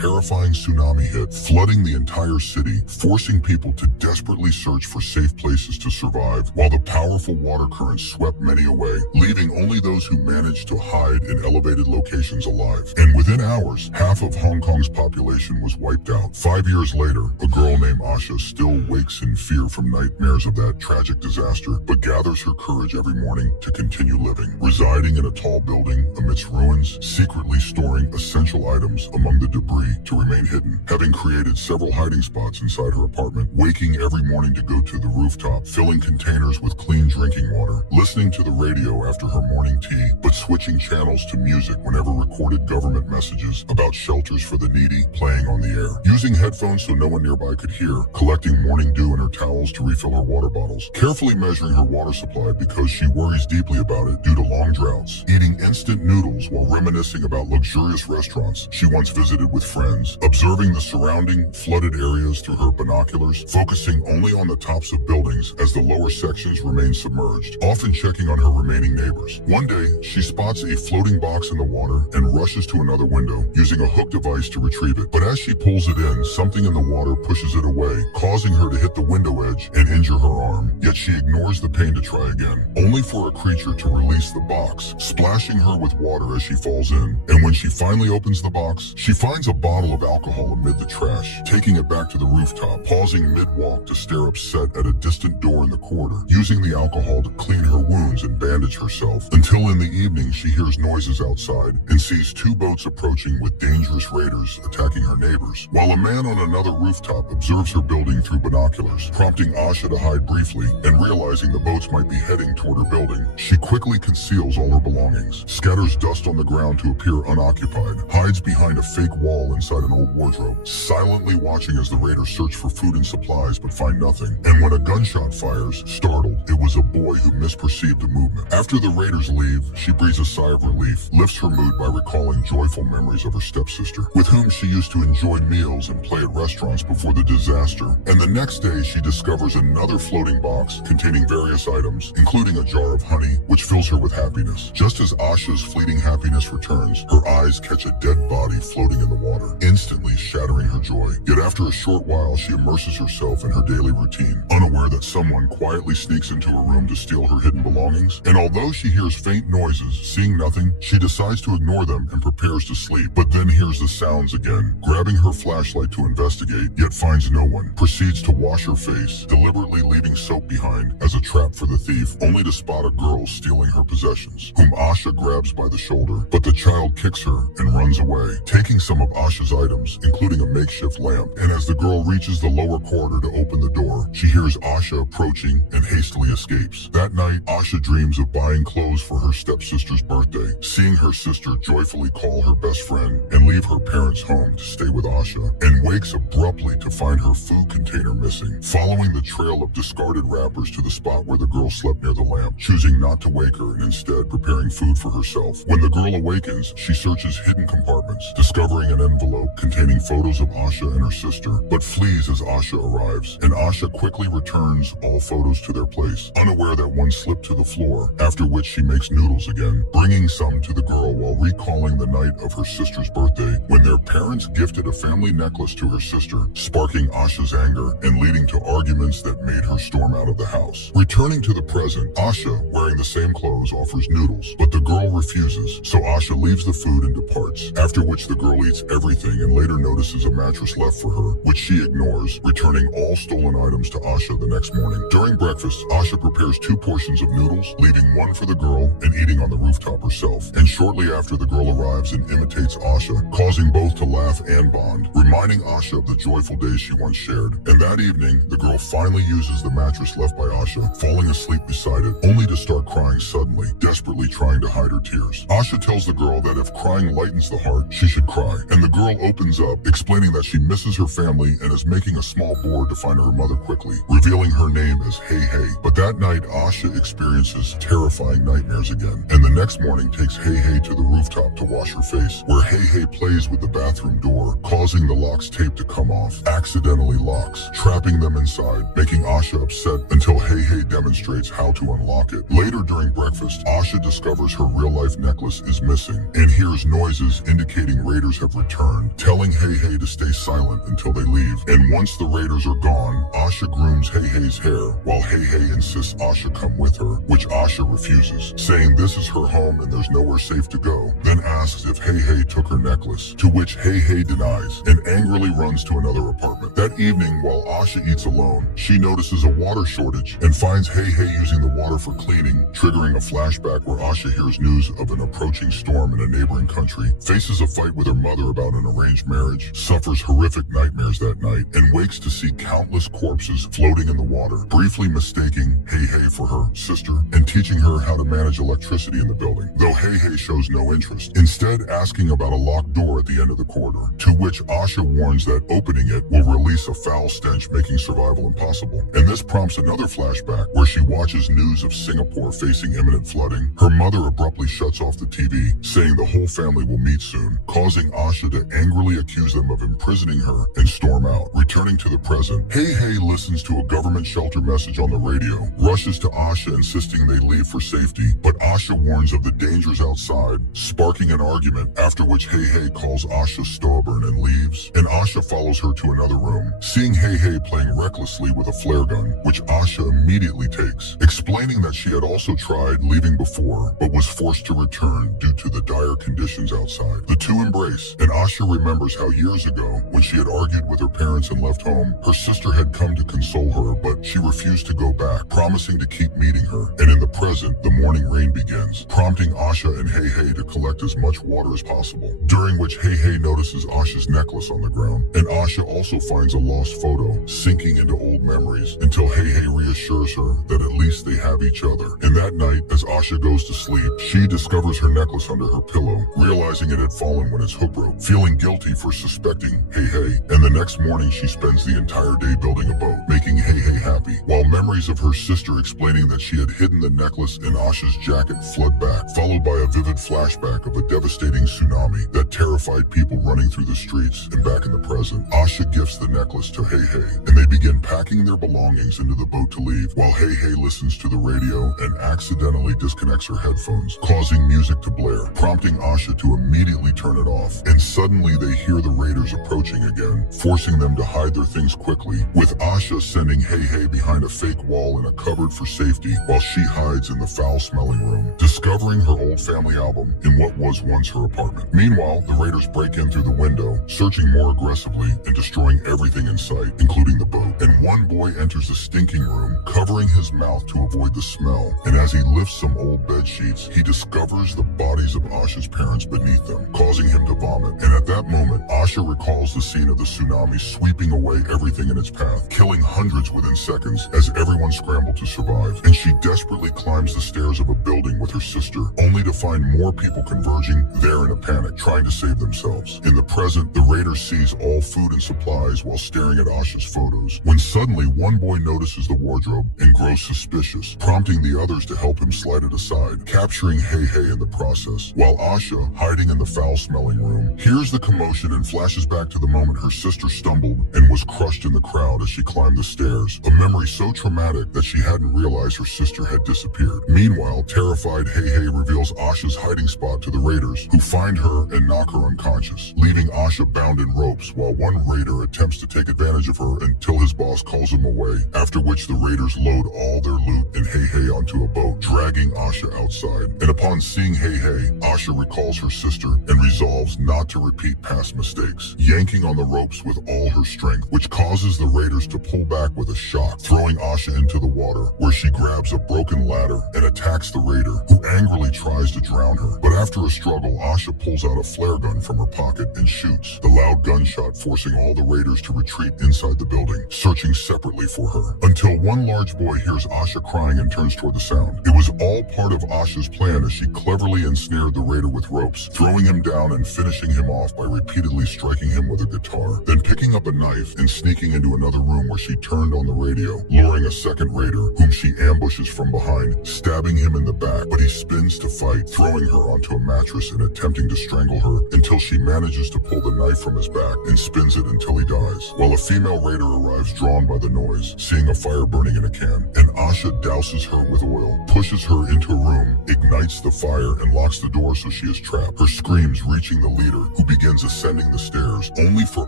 terrifying tsunami hit, flooding the entire city, forcing people to desperately search for safe places to survive, while the powerful water current swept many away, leaving only those who managed to hide in elevated locations alive. And within hours, half of Hong Kong's population was wiped out. 5 years later, a girl named Asha still wakes in fear from nightmares of that tragic disaster, but gathers her courage every morning to continue living, residing in a tall building amidst ruins, secretly storing essential items among the debris to remain hidden, having created several hiding spots inside her apartment, waking every morning to go to the rooftop, filling containers with clean drinking water, listening to the radio after her morning tea, but switching channels to music whenever recorded government messages about shelters for the needy playing on the air, using headphones so no one nearby could hear, collecting morning dew in her towels to refill her water bottles, carefully measuring her water supply because she worries deeply about it due to long droughts, eating instant noodles while reminiscing about luxurious restaurants she once visited with friends, observing the surrounding flooded areas through her binoculars, focusing only on the tops of buildings as the lower sections remain submerged, often checking on her remaining neighbors. One day, she spots a floating box in the water and rushes to another window, using a hook device to retrieve it. But as she pulls it in, something in the water pushes it away, causing her to hit the window edge and injure her arm. Yet she ignores the pain to try again, only for a creature to release the box, splashing her with water as she falls in. And when she finally opens the box, she finds a bottle of alcohol amid the trash, taking it back to the rooftop, pausing mid-walk to stare upset at a distant door in the corridor, using the alcohol to clean her wounds and bandage herself, until in the evening she hears noises outside and sees two boats approaching with dangerous raiders attacking her neighbors, while a man on another rooftop observes her building through binoculars, prompting Asha to hide briefly, and realizing the boats might be heading toward her building. She quickly conceals all her belongings, scatters dust on the ground to appear unoccupied, hides behind a fake wall inside an old wardrobe, silently watching as the raiders search for food and supplies but find nothing. And when a gunshot fires, startled, it was a boy who misperceived the movement. After the raiders leave, she breathes a sigh of relief, lifts her mood by recalling joyful memories of her stepsister, with whom she used to enjoy meals and play at restaurants before the disaster. And the next day, she discovers another floating box containing various items, including a jar of honey, which fills her with happiness. Just as Asha's fleeting happiness returns, her eyes catch a dead body floating in the water, instantly shattering her joy. Yet after a short while, she immerses herself in her daily routine, unaware that someone quietly sneaks into her room to steal her hidden belongings. And although she hears faint noises, seeing nothing, she decides to ignore them and prepares to sleep, but then hears the sounds again. Grabbing her flashlight to investigate, yet finds no one, proceeds to wash her face, deliberately leaving soap behind as a trap for the thief, only to spot a girl stealing her possessions, whom Asha grabs by the shoulder, but the child kicks her and runs away, taking some of Asha's items, including a makeshift lamp. And as the girl reaches the lower corridor to open the door, she hears Asha approaching and hastily escapes. That night, Asha dreams of buying clothes for her stepsister's birthday, seeing her sister joyfully call her best friend and leave her parents' home to stay with Asha, and wakes abruptly to find her food container missing, following the trail of discarded wrappers to the spot where the girl slept near the lamp, choosing not to wake her and instead preparing food for herself. When the girl awakens, she searches hidden compartments, discovering an envelope containing photos of Asha and her sister, but flees as Asha arrives, and Asha quickly returns all photos to their place, unaware that one slipped to the floor, after which she makes noodles again, bringing some to the girl while recalling the night of her sister's birthday, when their parents gifted a family necklace to her sister, sparking Asha's anger and leading to arguments that made her storm out of the house. Returning to the present, Asha, wearing the same clothes, offers noodles, but the girl refuses, so Asha leaves the food and departs, after which the girl eats everything and later notices a mattress left for her, which she ignores, returning all stolen items to Asha the next morning. During breakfast, Asha prepares 2 portions of noodles, leaving one for the girl and eating on the rooftop herself. And shortly after, the girl arrives and imitates Asha, causing both to laugh and bond, reminding Asha of the joyful days she once shared. And that evening, the girl finally uses the mattress left by Asha, falling asleep beside it, only to start crying suddenly, desperately trying to hide her tears. Asha tells the girl that if crying lightens the heart, she should cry, and the girl opens up, explaining that she misses her family and is making a small board to find her mother quickly, revealing her name as Hey Hey. But that night, Asha experiences terrifying nightmares again, and the next morning takes Hey Hey to the rooftop to wash her face, where Hey Hey plays with the bathroom door, causing the lock's tape to come off, accidentally locks, trapping them inside, making Asha upset until Hey Hey demonstrates how to unlock it. Later during breakfast, Asha discovers her real-life necklace is missing and hears noises indicating raiders have returned. return, telling Hey Hey to stay silent until they leave. And once the raiders are gone, Asha grooms Hey Hey's hair, while Hey Hey insists Asha come with her, which Asha refuses, saying this is her home and there's nowhere safe to go. Then asks if Hey Hey took her necklace, to which Hey Hey denies, and angrily runs to another apartment. That evening, while Asha eats alone, she notices a water shortage and finds Hey Hey using the water for cleaning, triggering a flashback where Asha hears news of an approaching storm in a neighboring country, faces a fight with her mother about an arranged marriage, suffers horrific nightmares that night, and wakes to see countless corpses floating in the water, briefly mistaking Hey Hey for her sister and teaching her how to manage electricity in the building, though Hey Hey shows no interest, instead asking about a locked door at the end of the corridor, to which Asha warns that opening it will release a foul stench making survival impossible. And this prompts another flashback where she watches news of Singapore facing imminent flooding. Her mother abruptly shuts off the TV, saying the whole family will meet soon, causing Asha to angrily accuse them of imprisoning her and storm out. Returning to the present, Hey Hey listens to a government shelter message on the radio, rushes to Asha insisting they leave for safety, but Asha warns of the dangers outside, sparking an argument, after which Hey Hey calls Asha stubborn and leaves, and Asha follows her to another room, seeing Hey Hey playing recklessly with a flare gun, which Asha immediately takes, explaining that she had also tried leaving before, but was forced to return due to the dire conditions outside. The two embrace, and Asha remembers how years ago, when she had argued with her parents and left home, her sister had come to console her, but she refused to go back, promising to keep meeting her. And in the present, the morning rain begins, prompting Asha and Hey Hey to collect as much water as possible, during which Hey Hey notices Asha's necklace on the ground, and Asha also finds a lost photo, sinking into old memories, until Hey Hey reassures her that at least they have each other. And that night, as Asha goes to sleep, she discovers her necklace under her pillow, realizing it had fallen when its hook broke, feeling guilty for suspecting Hey Hey. And the next morning, she spends the entire day building a boat, making Hey Hey happy, while memories of her sister explaining that she had hidden the necklace in Asha's jacket flood back, followed by a vivid flashback of a devastating tsunami that terrified people running through the streets. And back in the present, Asha gifts the necklace to Hey Hey, and they begin packing their belongings into the boat to leave, while Hey Hey listens to the radio and accidentally disconnects her headphones, causing music to blare, prompting Asha to immediately turn it off. And suddenly they hear the raiders approaching again, forcing them to hide their things quickly, with Asha sending Hey Hey behind a fake wall in a cupboard for safety, while she hides in the foul-smelling room, discovering her old family album in what was once her apartment. Meanwhile, the raiders break in through the window, searching more aggressively and destroying everything in sight, including the boat. And one boy enters the stinking room, covering his mouth to avoid the smell, and as he lifts some old bed sheets, he discovers the bodies of Asha's parents beneath them, causing him to vomit. And at that moment, Asha recalls the scene of the tsunami sweeping away everything in its path, killing hundreds within seconds as everyone scrambled to survive. And she desperately climbs the stairs of a building with her sister, only to find more people converging there in a panic, trying to save themselves. In the present, the raider sees all food and supplies while staring at Asha's photos, when suddenly one boy notices the wardrobe and grows suspicious, prompting the others to help him slide it aside, capturing Hey Hey in the process, while Asha, hiding in the foul-smelling room, hears the commotion and flashes back to the moment her sister stumbled and was crushed in the crowd as she climbed the stairs, a memory so traumatic that she hadn't realized her sister had disappeared. Meanwhile, terrified Hey Hey reveals Asha's hiding spot to the raiders, who find her and knock her unconscious, leaving Asha bound in ropes while one raider attempts to take advantage of her until his boss calls him away, after which the raiders load all their loot and Hey Hey onto a boat, dragging Asha outside. And upon seeing Hey Hey, Asha recalls her sister and resolves not to repeat past mistakes, yanking on the ropes with all her strength, which causes the raiders to pull back with a shock, throwing Asha into the water, where she grabs a broken ladder and attacks the raider, who angrily tries to drown her. But after a struggle, Asha pulls out a flare gun from her pocket and shoots, the loud gunshot forcing all the raiders to retreat inside the building, searching separately for her, until one large boy hears Asha crying and turns toward the sound. It was all part of Asha's plan as she cleverly ensnared the raider with ropes, throwing him down and finishing him off by repeatedly striking him with a guitar, then picking up a knife and sneaking into another room where she turned on the radio, luring a second raider, whom she ambushes from behind, stabbing him in the back, but he spins to fight, throwing her onto a mattress and attempting to strangle her until she manages to pull the knife from his back and spins it until he dies, while a female raider arrives drawn by the noise, seeing a fire burning in a can, and Asha douses her with oil, pushes her into a room, ignites the fire, and locks the door so she is trapped, her screams reaching the leader, who begins begins ascending the stairs, only for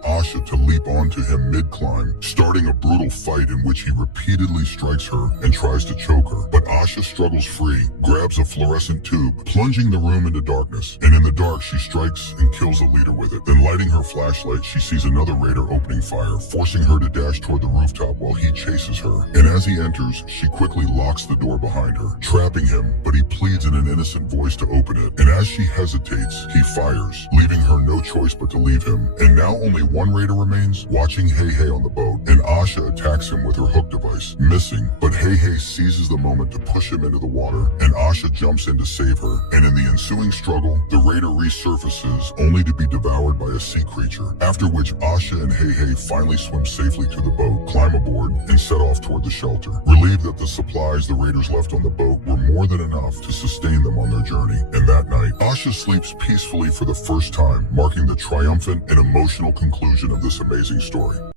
Asha to leap onto him mid-climb, starting a brutal fight in which he repeatedly strikes her and tries to choke her. But Asha struggles free, grabs a fluorescent tube, plunging the room into darkness, and in the dark she strikes and kills a leader with it. Then lighting her flashlight, she sees another raider opening fire, forcing her to dash toward the rooftop while he chases her. And as he enters, she quickly locks the door behind her, trapping him, but he pleads in an innocent voice to open it. And as she hesitates, he fires, leaving her no choice but to leave him. And now only one raider remains, watching Hei on the boat, and Asha attacks him with her hook device, missing, but Hei seizes the moment to push him into the water, and Asha jumps in to save her. And in the ensuing struggle, the raider resurfaces, only to be devoured by a sea creature, after which Asha and Hei finally swim safely to the boat, climb aboard, and set off toward the shelter, relieved that the supplies the raiders left on the boat were more than enough to sustain them on their journey. And that night, Asha sleeps peacefully for the first time, marking the triumphant and emotional conclusion of this amazing story.